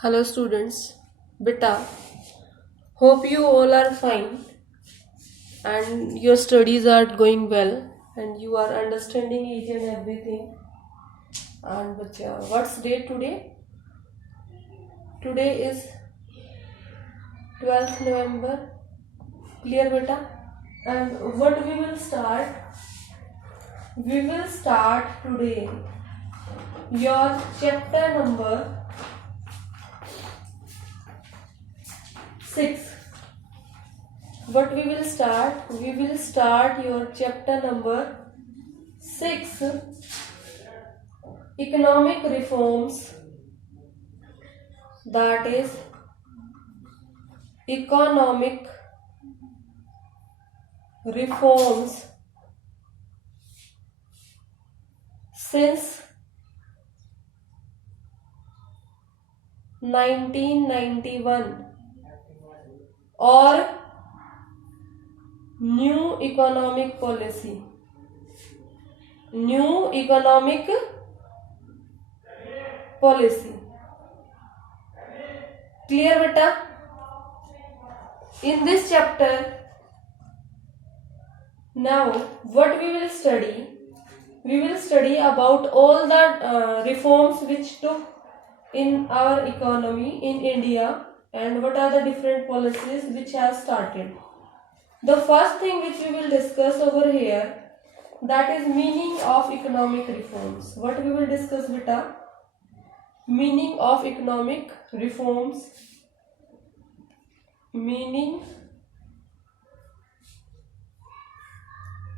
Hello students, beta. Hope you all are fine and your studies are going well and you are understanding each and everything. And what's date today? Today is 12th November. Clear beta? And what we will start? We will start today your chapter number 6. What we will start? We will start your chapter number 6, economic reforms, that is economic reforms since 1991 or new economic policy. New economic policy. Clear beta? In this chapter, now what we will study? We will study about all the reforms which took in our economy in India and what are the different policies which have started. The first thing which we will discuss over here, that is meaning of economic reforms. What we will discuss, beta? Meaning of economic reforms. Meaning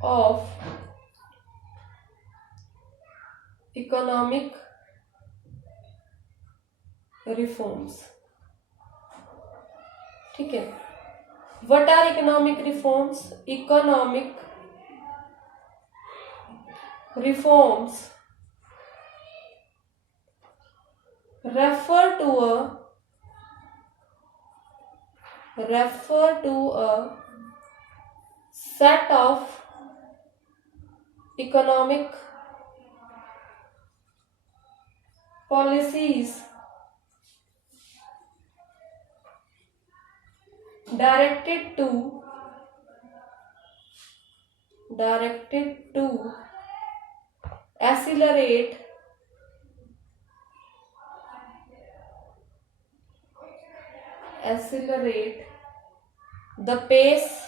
of economic reforms. ठीक है. What are economic reforms? Economic reforms refer to a set of economic policies directed to accelerate the pace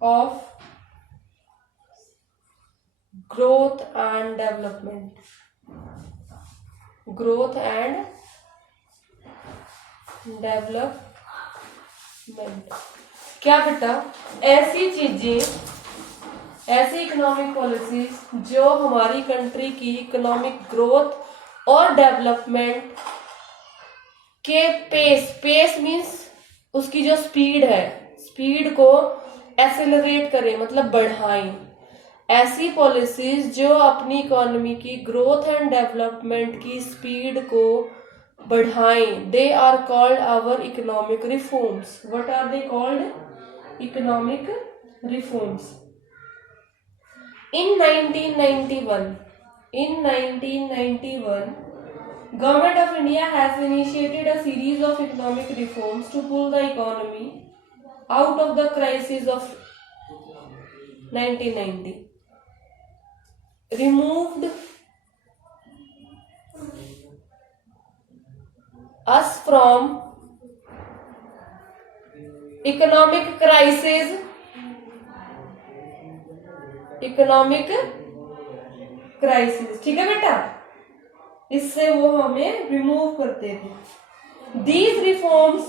of growth and development. Growth and development. क्या बेटा? ऐसी चीजें, ऐसी economic policies जो हमारी country की इकोनॉमिक ग्रोथ और डेवलपमेंट के पेस मीन्स उसकी जो स्पीड है, स्पीड को एक्सेलरेट करें, मतलब बढ़ाएं. ऐसी पॉलिसीज जो अपनी इकोनॉमी की ग्रोथ एंड डेवलपमेंट की स्पीड को बढ़ाएं, they are called our economic reforms. What are they called? Economic reforms. In 1991, Government of India has initiated a series of economic reforms to pull the economy out of the crisis of 1990. Removed us from economic crisis. Economic crisis. ठीक है बेटा, इससे वो हमें remove करते थे. These reforms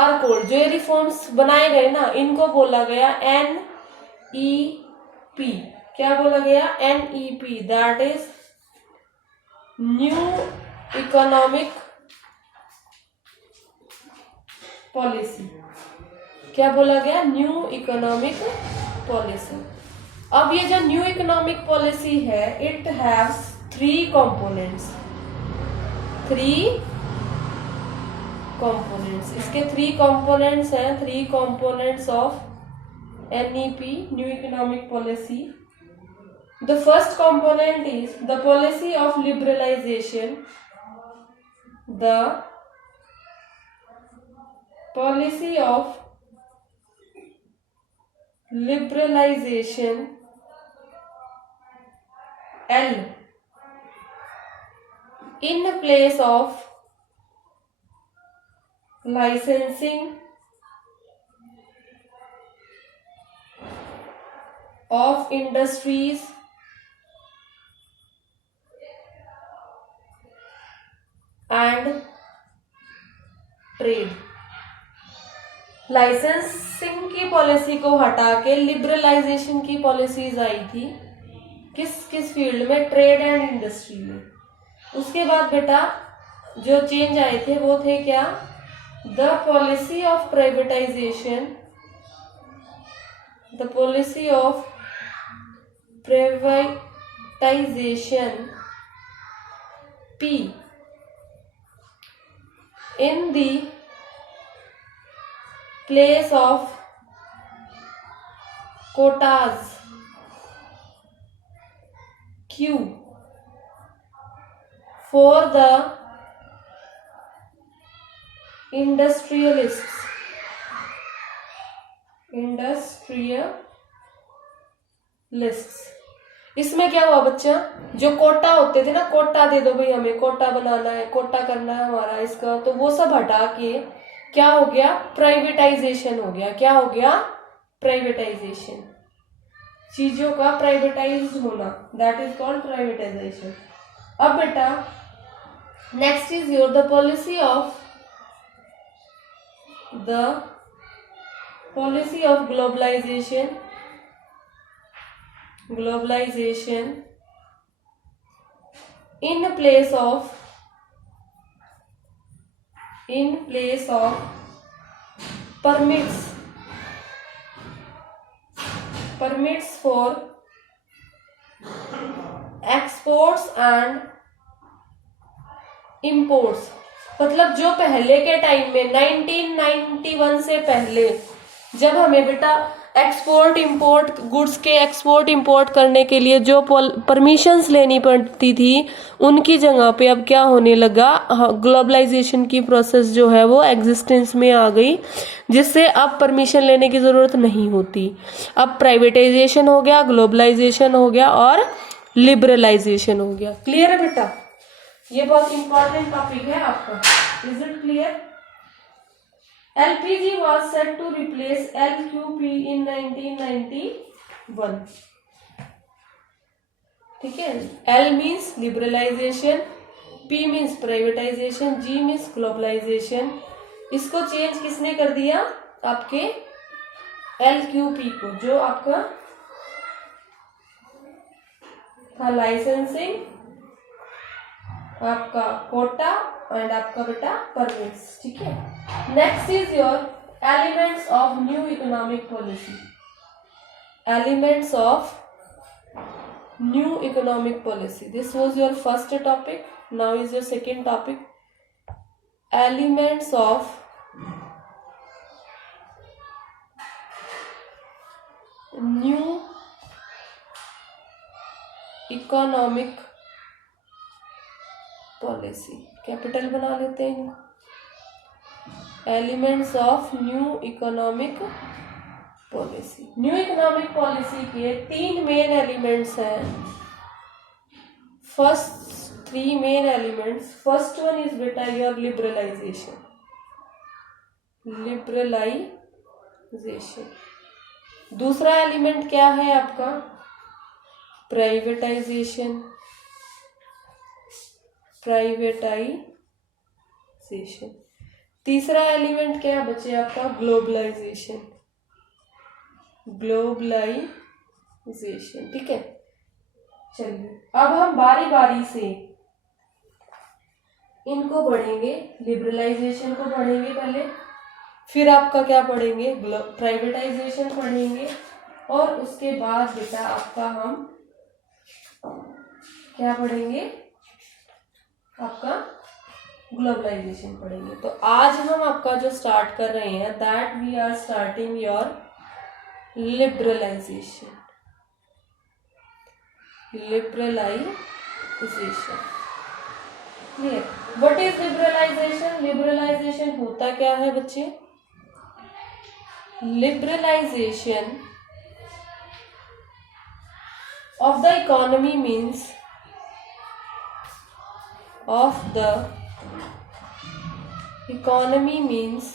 are called, जो ये रिफॉर्म्स बनाए गए ना, इनको बोला गया NEP. क्या बोला गया? NEP, that is new economic policy. क्या बोला गया? New economic policy. अब ये जो न्यू इकोनॉमिक पॉलिसी है, इट हैव्स 3 कंपोनेंट्स. इसके 3 कंपोनेंट्स हैं. 3 components of NEP, new economic policy. The first component is the policy of liberalization. The policy of liberalization L in place of licensing of industries and trade. Licensing की policy को हटा के liberalisation की policies आई थी किस किस field में, trade and industry में। उसके बाद बेटा जो चेंज आए थे वो थे क्या, the policy of privatisation, the policy of privatisation P in the place of quotas Q for the industrialists। इसमें क्या हुआ बच्चा, जो कोटा होते थे ना, कोटा दे दो भाई हमें, कोटा बनाना है, कोटा करना है हमारा इसका, तो वो सब हटा के क्या हो गया, प्राइवेटाइजेशन हो गया। क्या हो गया, प्राइवेटाइजेशन, चीजों का प्राइवेटाइज होना, दैट इज कॉल्ड प्राइवेटाइजेशन। अब बेटा next is your the policy of globalisation in place of permits for exports and imports। मतलब जो पहले के टाइम में 1991 से पहले जब हमें बेटा एक्सपोर्ट इंपोर्ट, गुड्स के एक्सपोर्ट इंपोर्ट करने के लिए जो परमिशंस लेनी पड़ती थी, उनकी जगह पे अब क्या होने लगा, ग्लोबलाइजेशन की प्रोसेस जो है वो एग्जिस्टेंस में आ गई, जिससे अब परमिशन लेने की जरूरत नहीं होती। अब प्राइवेटाइजेशन हो गया, ग्लोबलाइजेशन हो गया और लिबरलाइजेशन हो गया। क्लियर है बेटा, ये बहुत इंपॉर्टेंट टॉपिक है आपका। Is it clear? LPG was set to replace LQP in 1991। ठीक है, L means liberalization, P means privatization, G means globalization। इसको चेंज किसने कर दिया, आपके LQP को, जो आपका था लाइसेंसिंग, आपका कोटा एंड आपका बेटा परमिट्स। ठीक है, next is your elements of new economic policy. Elements of new economic policy, this was your first topic, now is your second topic, elements of new economic policy. Capital बना लेते हैं, elements of new economic policy. New economic policy के तीन main elements हैं, first three main elements. First one is बेटा your liberalisation, दूसरा element क्या है आपका, प्राइवेटाइजेशन, तीसरा एलिमेंट क्या है बच्चे आपका, ग्लोबलाइजेशन। ठीक है, चलिए अब हम बारी बारी से इनको पढ़ेंगे। लिबरलाइजेशन को पढ़ेंगे पहले, फिर आपका क्या पढ़ेंगे, प्राइवेटाइजेशन पढ़ेंगे, और उसके बाद बेटा आपका हम क्या पढ़ेंगे, आपका ग्लोबलाइजेशन पढ़ेंगे। तो आज हम आपका जो स्टार्ट कर रहे हैं, that we are starting your liberalisation. Liberalisation. Clear? What is liberalisation? Liberalisation होता क्या है बच्चे? Liberalisation of the economy means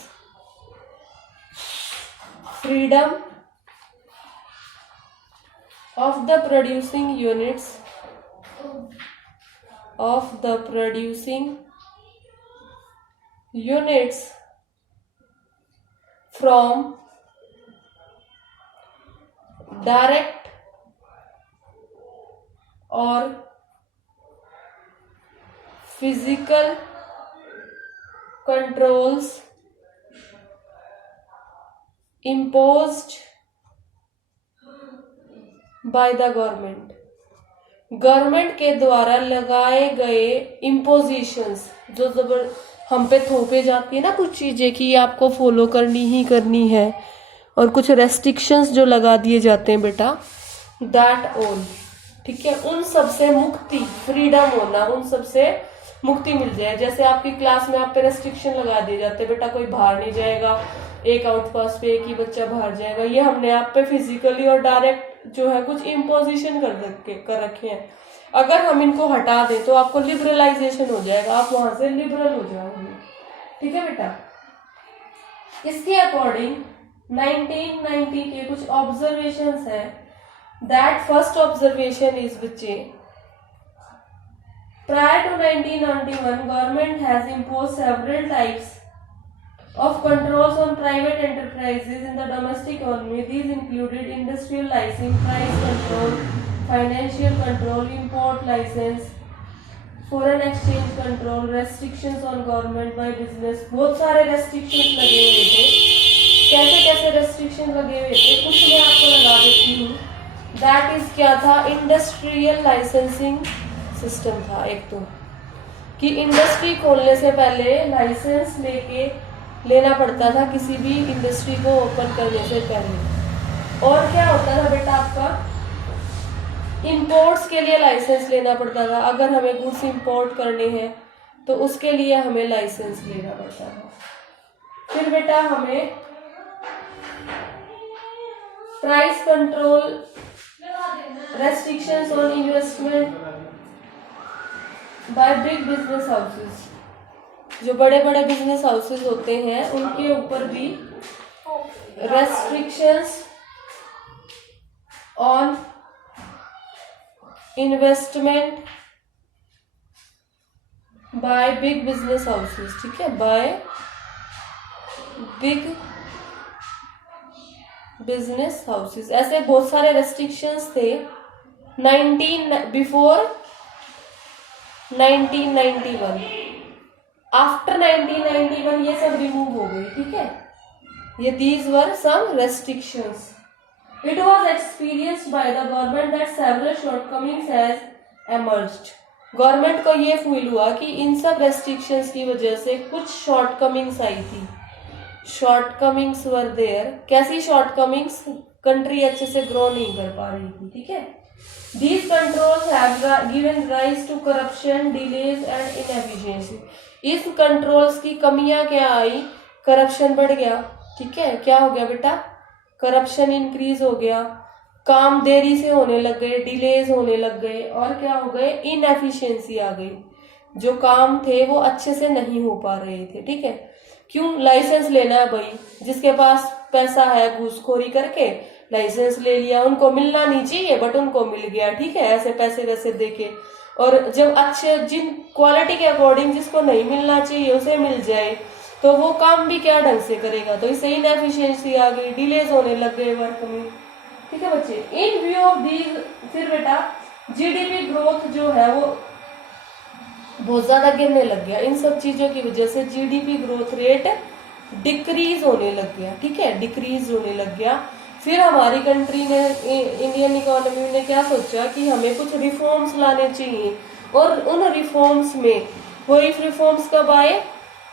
freedom of the producing units from direct or physical controls imposed by the government। Government के द्वारा लगाए गए इम्पोजिशंस, जो जबर हम पे थोपे जाती है ना कुछ चीजें कि आपको फॉलो करनी ही करनी है, और कुछ रेस्ट्रिक्शंस जो लगा दिए जाते हैं बेटा, दैट ऑल, ठीक है, उन सब से मुक्ति, फ्रीडम होना, उन सब से मुक्ति मिल जाए। जैसे आपकी क्लास में आप पे रेस्ट्रिक्शन लगा दिए जाते हैं, बेटा कोई बाहर नहीं जाएगा, एक आउट पास पे एक ही बच्चा बाहर जाएगा, ये हमने आप पे फिजिकली और डायरेक्ट जो है कुछ इम्पोजिशन कर रखे हैं। अगर हम इनको हटा दें तो आपको लिबरलाइजेशन हो जाएगा, आप वहां से लिबरल हो जाओगे। ठीक है बेटा? इसके अकॉर्डिंग 1990 के कुछ ऑब्जर्वेशंस हैं। दैट फर्स्ट ऑब्जर्वेशन इज बच्चे, prior to 1991 government has imposed several types of controls on private enterprises in the domestic economy. These included industrial license, price control, financial control, import license, foreign exchange control, restrictions on government by business। बहुत सारे restrictions लगे हुए थे। कैसे कैसे restrictions लगे हुए थे कुछ मैं आपको लगा देती हूँ। दैट इज क्या था? इंडस्ट्रियल लाइसेंसिंग सिस्टम था एक, तो कि इंडस्ट्री खोलने से पहले लाइसेंस लेना पड़ता था किसी भी इंडस्ट्री को ओपन करने से पहले। और क्या होता था बेटा आपका? इंपोर्ट्स के लिए लाइसेंस लेना पड़ता था। अगर हमें गुड्स इंपोर्ट करने हैं तो उसके लिए हमें लाइसेंस लेना पड़ता था। फिर बेटा हमें price control, restrictions on investment by big business houses, जो बड़े बड़े बिजनेस हाउसेस होते हैं उनके ऊपर भी restrictions on investment by big business houses. ठीक है, बाय बिग बिजनेस हाउसेस। ऐसे बहुत सारे रेस्ट्रिक्शंस थे बिफोर 1991। आफ्टर 1991 ये सब रिमूव हो गई। ठीक है, ये these were some restrictions. It was experienced by the government that several shortcomings has emerged. Government को ये फील हुआ कि इन सब रेस्ट्रिक्शंस की वजह से कुछ शॉर्टकमिंग्स आई थी। Shortcomings were there. कैसी शॉर्टकमिंग्स? कंट्री अच्छे से ग्रो नहीं कर पा रही थी। ठीक है, these controls have given rise to corruption, delays and inefficiency। इस कंट्रोल्स की कमियां क्या आई? करप्शन बढ़ गया। ठीक है, क्या हो गया बेटा? करप्शन इंक्रीज हो गया, काम देरी से होने लग गए, डिलेज होने लग गए, और क्या हो गए? इनएफिशिएंसी आ गई, जो काम थे वो अच्छे से नहीं हो पा रहे थे। ठीक है, क्यों? लाइसेंस लेना है भाई, जिसके पास पैसा है घूसखोरी करके लाइसेंस ले लिया, उनको मिलना नहीं चाहिए बट उनको मिल गया। ठीक है, ऐसे पैसे वैसे देके, और जब अच्छे जिन क्वालिटी के अकॉर्डिंग जिसको नहीं मिलना चाहिए उसे मिल जाए तो वो काम भी क्या ढंग से करेगा, तो इससे इनएफिशिएंसी आ गई, डिलेज होने लग गए वर्क में। ठीक है बच्चे, इन व्यू ऑफ दीज फिर बेटा जीडीपी ग्रोथ जो है वो बहुत ज्यादा गिरने लग गया। इन सब चीजों की वजह से जीडीपी ग्रोथ रेट डिक्रीज होने लग गया। ठीक है, डिक्रीज होने लग गया। फिर हमारी कंट्री ने, इंडियन इकोनॉमी ने क्या सोचा कि हमें कुछ रिफॉर्म्स लाने चाहिए, और उन रिफॉर्म्स में वही रिफॉर्म्स कब आए?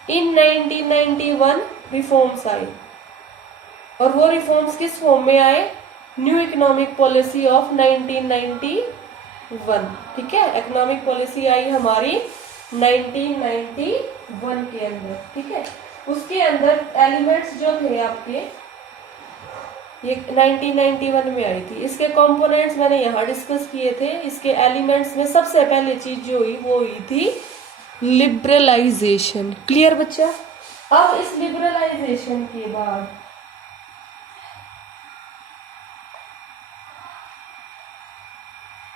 इन 1991 रिफॉर्म्स आए। और वो रिफॉर्म्स किस फॉर्म में आए? न्यू इकोनॉमिक पॉलिसी ऑफ 1991 ठीक है, इकोनॉमिक पॉलिसी आई हमारी 1991 के अंदर। ठीक है, उसके अंदर एलिमेंट्स जो थे आपके, ये 1991 में आई थी। इसके कंपोनेंट्स मैंने यहाँ डिस्कस किए थे। इसके एलिमेंट्स में सबसे पहले चीज जो हुई वो हुई थी लिबरलाइजेशन। क्लियर बच्चा? अब इस लिबरलाइजेशन के बाद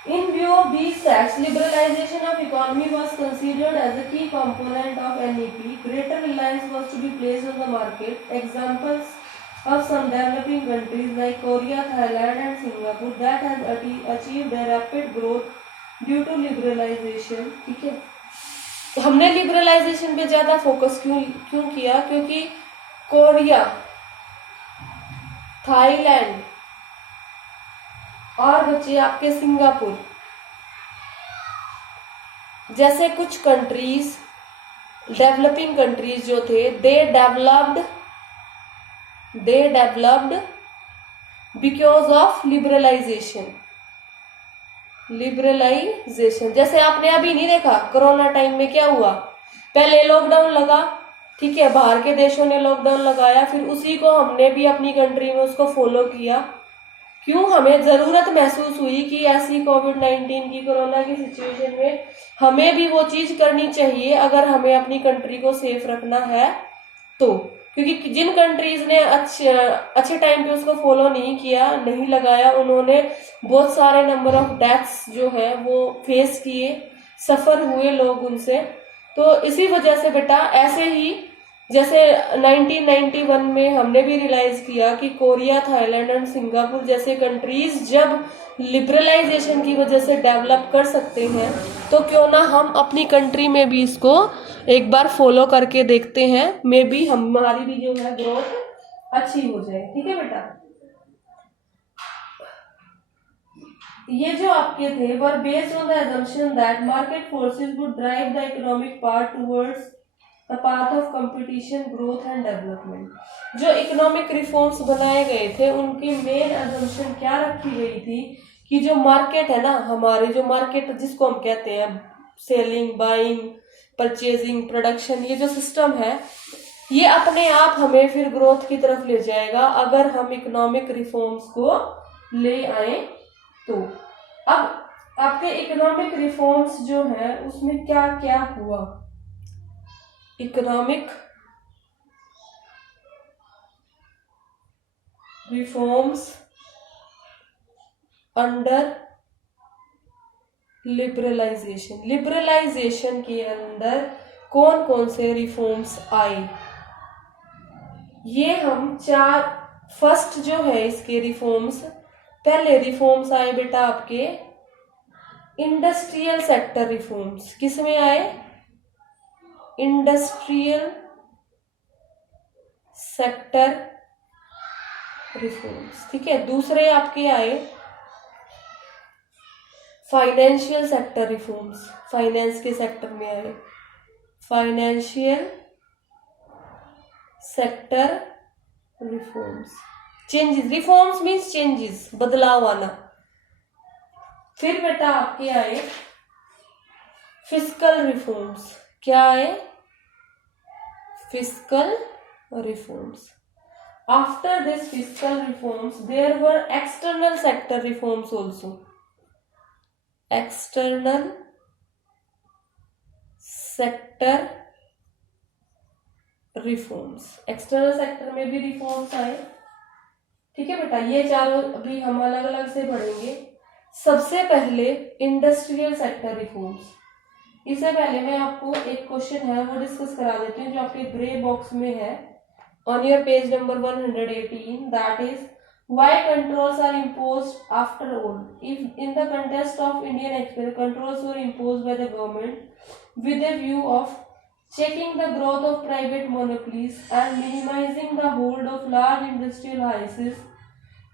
in view of these facts, liberalization of economy was considered as a key component of NEP. Greater reliance was to be placed on the market. Examples of some developing countries like Korea, Thailand and Singapore that has achieved a rapid growth due to liberalization. ठीक है, हमने liberalisation पे ज्यादा focus क्यों किया? क्योंकि Korea, Thailand और बच्चे आपके सिंगापुर जैसे कुछ कंट्रीज, डेवलपिंग कंट्रीज जो थे, they developed because of liberalisation. जैसे आपने अभी नहीं देखा कोरोना टाइम में क्या हुआ? पहले लॉकडाउन लगा, ठीक है, बाहर के देशों ने लॉकडाउन लगाया, फिर उसी को हमने भी अपनी कंट्री में उसको फॉलो किया। क्यों? हमें जरूरत महसूस हुई कि ऐसी कोविड-19 की, कोरोना की सिचुएशन में हमें भी वो चीज करनी चाहिए अगर हमें अपनी कंट्री को सेफ रखना है तो। क्योंकि जिन कंट्रीज ने अच्छे टाइम पे उसको फॉलो नहीं किया, नहीं लगाया, उन्होंने बहुत सारे नंबर ऑफ डेथ्स जो है वो फेस किए, सफर हुए लोग उनसे। तो इसी वजह से बेटा, ऐसे ही जैसे 1991 में हमने भी रियलाइज किया कि कोरिया, थाईलैंड और सिंगापुर जैसे कंट्रीज जब लिबरलाइजेशन की वजह से डेवलप कर सकते हैं, तो क्यों ना हम अपनी कंट्री में भी इसको एक बार फॉलो करके देखते हैं। मे बी हमारी भी जो है ग्रोथ अच्छी हो जाए। ठीक है बेटा, ये जो आपके थे were based on the assumption that market forces would drive the economic part towards the path of competition, growth and development. जो इकोनॉमिक रिफॉर्म्स बनाए गए थे उनकी मेन assumption क्या रखी गई थी कि जो मार्केट है ना, हमारे जो मार्केट जिसको हम कहते हैं सेलिंग, बाइंग, परचेजिंग, प्रोडक्शन, ये जो सिस्टम है ये अपने आप हमें फिर ग्रोथ की तरफ ले जाएगा अगर हम इकोनॉमिक रिफॉर्म्स को ले आए तो। अब आपके इकोनॉमिक रिफॉर्म्स जो है उसमें क्या क्या हुआ? इकोनॉमिक रिफॉर्म्स अंडर लिबरलाइजेशन के अंदर कौन कौन से रिफॉर्म्स आए? ये हम चार, फर्स्ट जो है इसके रिफॉर्म्स, पहले रिफॉर्म्स आए बेटा आपके इंडस्ट्रियल सेक्टर रिफॉर्म्स। किसमें आए? Industrial sector reforms. ठीक है, दूसरे आपके आए फाइनेंशियल सेक्टर रिफॉर्म्स, फाइनेंस के सेक्टर में आए financial sector reforms. Changes, reforms means changes, बदलाव आना। फिर बेटा आपके आए फिस्कल रिफॉर्म्स। क्या आए? Fiscal reforms. After this fiscal reforms there were external sector reforms also. External sector reforms, external sector में भी रिफॉर्म्स आए। ठीक है बेटा, ये चारों अभी हम अलग अलग से पढ़ेंगे। सबसे पहले इंडस्ट्रियल सेक्टर रिफॉर्म्स। इससे पहले मैं आपको एक क्वेश्चन है वो डिस्कस करा देती हूँ जो आपके ग्रे बॉक्स में है on your page number 118, that is why controls are imposed after all. If in the context of Indian experience, controls were imposed by the government with a view of checking the growth of private monopolies and minimizing the hold of large industrial houses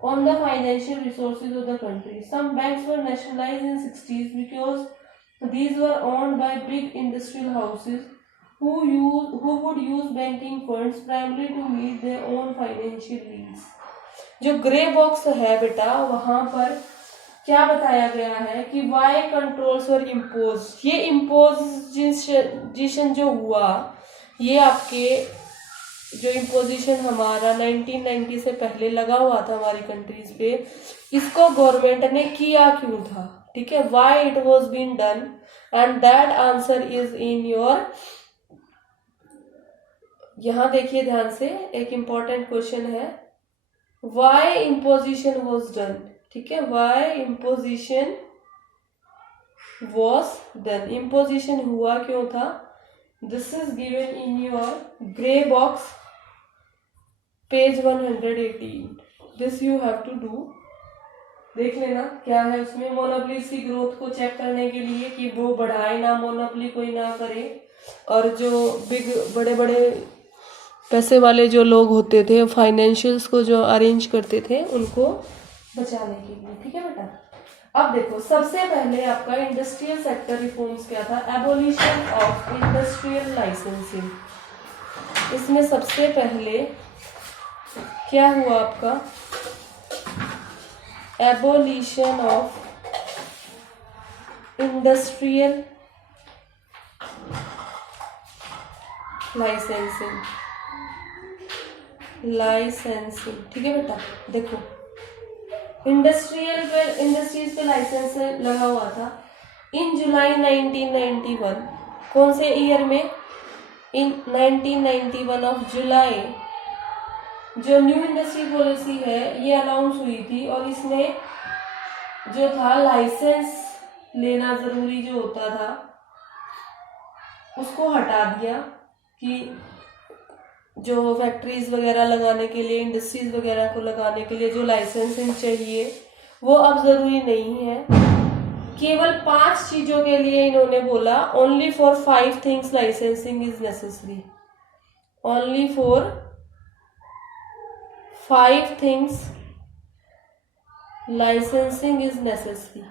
on the financial resources of the country. Some banks were nationalized in 60s because these were owned by big industrial houses who would use banking funds primarily to meet their own financial needs. जो grey box है बेटा वहां पर क्या बताया गया है कि वाई कंट्रोल्स और इम्पोज, ये इम्पोजिशन जो हुआ, ये आपके जो इम्पोजिशन हमारा 1990 से पहले लगा हुआ था हमारी कंट्रीज पे, इसको गवर्नमेंट ने किया क्यों था, ठीक है, why it was been done, and that answer is in your, यहां देखिए ध्यान से, एक इंपॉर्टेंट क्वेश्चन है, वाई इम्पोजिशन वॉज डन, ठीक है, why imposition was done, imposition हुआ क्यों था, this is given in your grey box page 118, this you have to do, देख लेना क्या है उसमें, मोनोपोलीज की ग्रोथ को चेक करने के लिए कि वो बढ़ाए ना, मोनोपोली कोई ना करे, और जो बिग बड़े बड़े पैसे वाले जो लोग होते थे, फाइनेंशियल्स को जो अरेंज करते थे, उनको बचाने के लिए, ठीक है बेटा। अब देखो, सबसे पहले आपका इंडस्ट्रियल सेक्टर रिफॉर्म्स क्या था, एबोलिशन ऑफ इंडस्ट्रियल लाइसेंसिंग, इसमें सबसे पहले क्या हुआ आपका, एबोलिशन ऑफ इंडस्ट्रियल लाइसेंसिंग, ठीक है बेटा। देखो, इंडस्ट्रीज पे लाइसेंस लगा हुआ था इन जुलाई 1991, कौन से ईयर में, इन 1991 ऑफ जुलाई, जो न्यू इंडस्ट्री पॉलिसी है ये अनाउंस हुई थी, और इसमें जो था लाइसेंस लेना जरूरी जो होता था उसको हटा दिया, कि जो फैक्ट्रीज वगैरह लगाने के लिए, इंडस्ट्रीज वगैरह को लगाने के लिए जो लाइसेंसिंग चाहिए वो अब जरूरी नहीं है, केवल 5 चीजों के लिए इन्होंने बोला, only for 5 things licensing is necessary, only for 5 things licensing is necessary,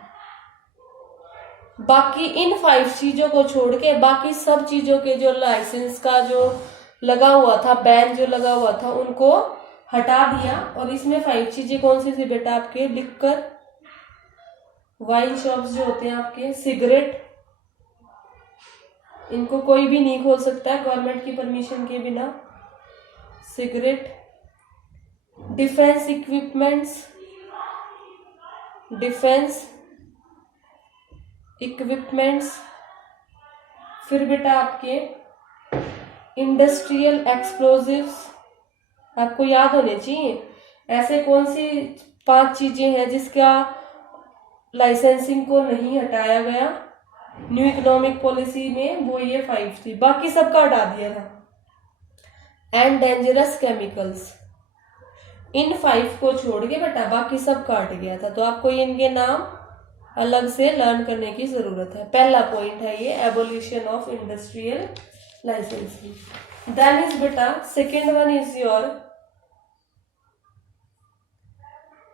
बाकी इन 5 चीजों को छोड़ के बाकी सब चीजों के जो लाइसेंस का जो लगा हुआ था, बैन जो लगा हुआ था, उनको हटा दिया, और इसमें 5 चीजें कौन सी थी बेटा आपके, लिकर, वाइन शॉप्स जो होते हैं आपके, सिगरेट, इनको कोई भी नहीं खोल सकता है गवर्नमेंट की परमिशन के बिना, सिगरेट, डिफेंस इक्विपमेंट्स, फिर बेटा आपके इंडस्ट्रियल एक्सप्लोजिव्स, आपको याद होने चाहिए, ऐसे कौन सी 5 चीजें हैं जिसका लाइसेंसिंग को नहीं हटाया गया न्यू इकोनॉमिक पॉलिसी में, वो ये 5 थी, बाकी सबका हटा दिया था, एंड डेंजरस केमिकल्स, इन 5 को छोड़ के बेटा बाकी सब काट गया था, तो आपको इनके नाम अलग से लर्न करने की जरूरत है। पहला पॉइंट है ये, abolition of industrial licensing. Then is बेटा second one is your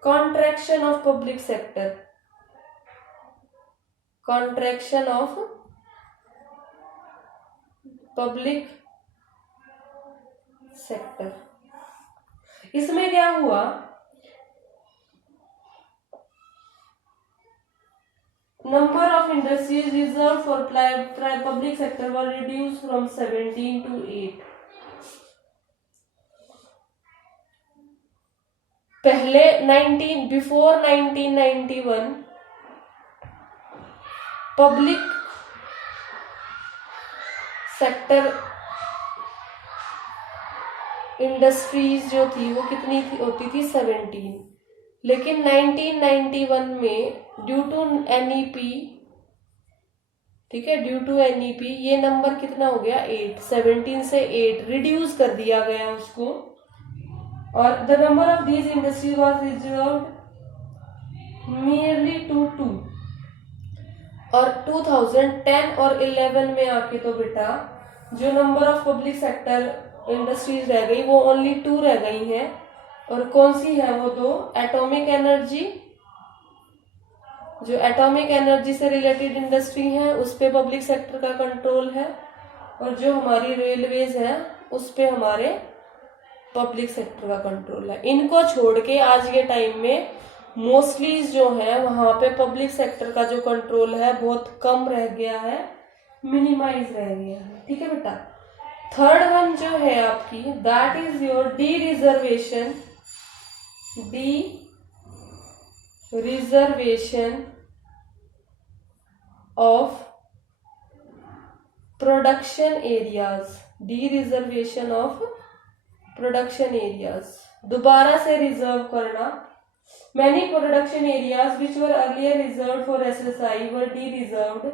contraction of public sector, contraction of public sector, इसमें क्या हुआ, number of industries reserved for public sector were reduced from 17 to 8. पहले बिफोर 1991 पब्लिक सेक्टर इंडस्ट्रीज जो थी वो कितनी होती थी, 17, लेकिन 1991 में ड्यू टू एनईपी, ठीक है, ड्यू टू एनईपी ये नंबर कितना हो गया, 8, 17 से 8 रिड्यूस कर दिया गया उसको, और the number of these industry was reserved merely to 2, और 2010 और 11 में आके तो बेटा जो number of public sector industries रह गई वो ओनली 2 रह गई हैं, और कौन सी है वो 2, एटॉमिक एनर्जी, जो एटॉमिक एनर्जी से रिलेटेड इंडस्ट्री है उस पे पब्लिक सेक्टर का कंट्रोल है, और जो हमारी रेलवेज है उस पे हमारे पब्लिक सेक्टर का कंट्रोल है। इनको छोड़ के आज के टाइम में मोस्टली जो है वहां पे पब्लिक सेक्टर का जो कंट्रोल है बहुत कम रह गया है, मिनिमाइज रह गया है। ठीक है बेटा। थर्ड वन जो है आपकी that is your D reservation of production areas. D reservation of production areas, दोबारा से रिजर्व करना। Many production areas which were earlier reserved for SSI were de-reserved.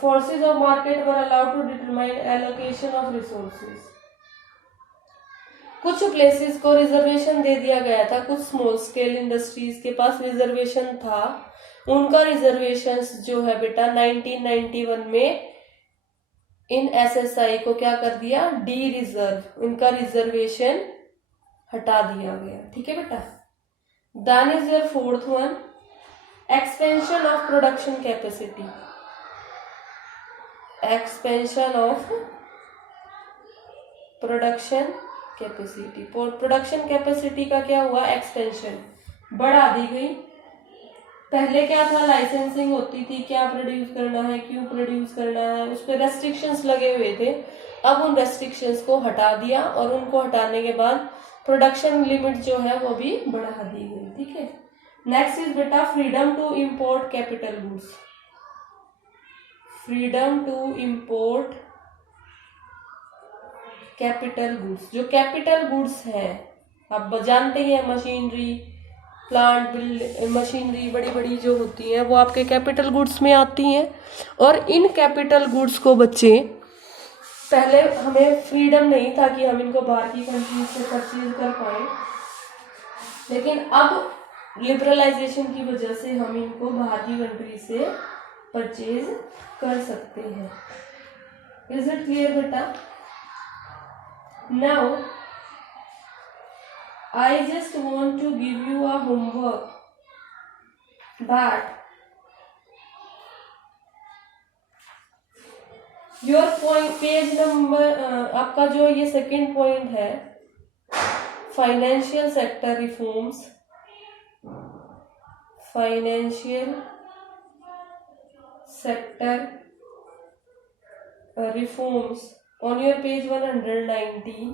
Forces of market were allowed to determine allocation of resources. कुछ places को reservation दे दिया गया था, कुछ small scale industries के पास रिजर्वेशन था, उनका रिजर्वेशन जो है बेटा 1991 में इन एसएसआई को क्या कर दिया, डी रिजर्व, उनका रिजर्वेशन हटा दिया गया। ठीक है बेटा। Then is your fourth one expansion of production capacity. Expansion of production capacity, production capacity का क्या हुआ, एक्सपेंशन बढ़ा दी गई। पहले क्या था, लाइसेंसिंग होती थी, क्या प्रोड्यूस करना है, क्यों प्रोड्यूस करना है, उस पर रेस्ट्रिक्शंस लगे हुए थे। अब उन रेस्ट्रिक्शंस को हटा दिया और उनको हटाने के बाद प्रोडक्शन लिमिट जो है वो भी बढ़ा दी गई। ठीक है। नेक्स्ट इज बेटा freedom to import capital goods. Freedom to import capital goods, जो कैपिटल गुड्स है आप जानते हैं, मशीनरी, प्लांट, बिल्ड मशीनरी बड़ी बड़ी जो होती हैं वो आपके कैपिटल गुड्स में आती हैं। और इन कैपिटल गुड्स को बच्चे पहले हमें फ्रीडम नहीं था कि हम इनको बाहर की कंट्रीज से परचेज कर पाए, लेकिन अब लिबरलाइजेशन की वजह से हम इनको बाहर की कंट्री से परचेज कर सकते हैं। इज इट क्लियर बेटा? Now I just want to give you a homework that your point page number आपका जो ये सेकेंड पॉइंट है financial sector reforms, financial sector reforms on your page 119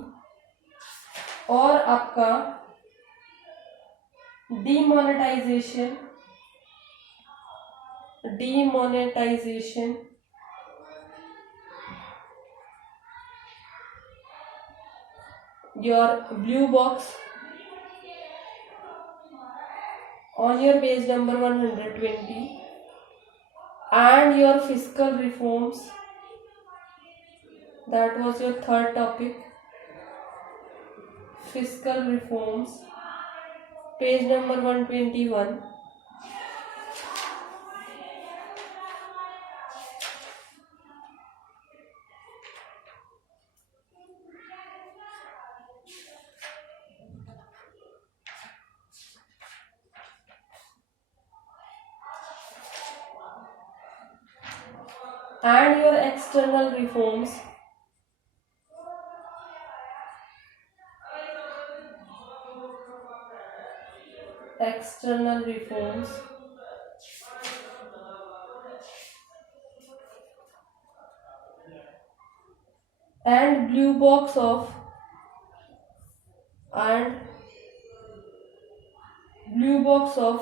और आपका demonetisation your blue box on your page number 120 and your fiscal reforms, that was your third topic, fiscal reforms, page number 121. And your external reforms, and blue box of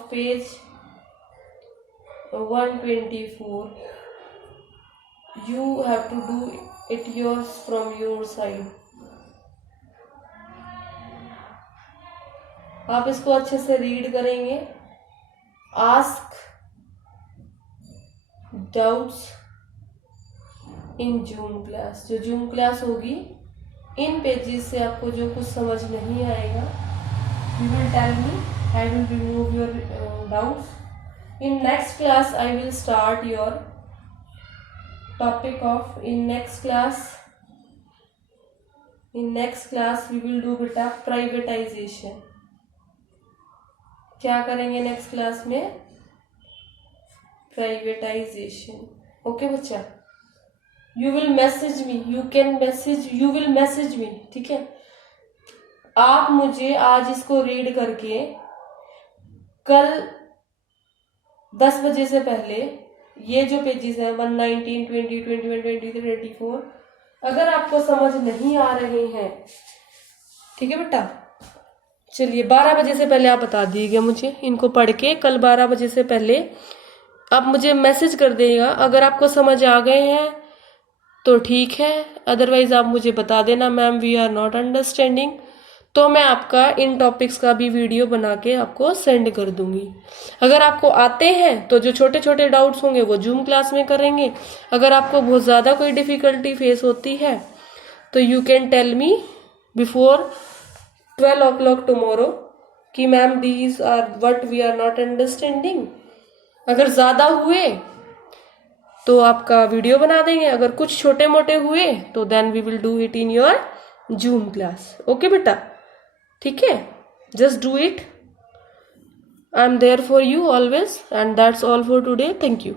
page 124. You have to do it yours from your side. आप इसको अच्छे से read करेंगे। Ask doubts in zoom class, जो zoom class होगी इन pages से आपको जो कुछ समझ नहीं आएगा, you will tell me, I will remove your doubts. In next class I will start your topic of, in next class we will do बेटा प्राइवेटाइजेशन। क्या करेंगे नेक्स्ट क्लास में? प्राइवेटाइजेशन। ओके बच्चा, you will message me, you will message me, ठीक है। आप मुझे आज इसको रीड करके कल 10 बजे से पहले ये जो पेजेस हैं 119, 20, 21, 23, 24, अगर आपको समझ नहीं आ रहे हैं, ठीक है बेटा, चलिए 12 बजे से पहले आप बता दीजिएगा मुझे, इनको पढ़ के कल 12 बजे से पहले आप मुझे मैसेज कर देगा। अगर आपको समझ आ गए हैं तो ठीक है, अदरवाइज आप मुझे बता देना ma'am we are not understanding, तो मैं आपका इन टॉपिक्स का भी वीडियो बना के आपको सेंड कर दूंगी। अगर आपको आते हैं तो जो छोटे छोटे डाउट्स होंगे वो जूम क्लास में करेंगे। अगर आपको बहुत ज़्यादा कोई डिफिकल्टी फेस होती है तो you can tell me before 12 o'clock tomorrow कि ma'am these are what we are not understanding. अगर ज़्यादा हुए तो आपका वीडियो बना देंगे, अगर कुछ छोटे मोटे हुए तो then we will do it in your Zoom class. Okay बेटा, ठीक है, just do it, I am there for you always, and that's all for today. Thank you.